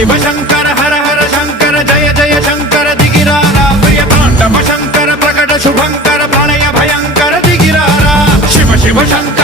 शिव शंकर हर हर शंकर जय जय शंकर दिगिरारा प्रिय तांडव शंकर प्रकट शुभंकर प्रणय भयंकर दिगिरारा शिव शिव शंकर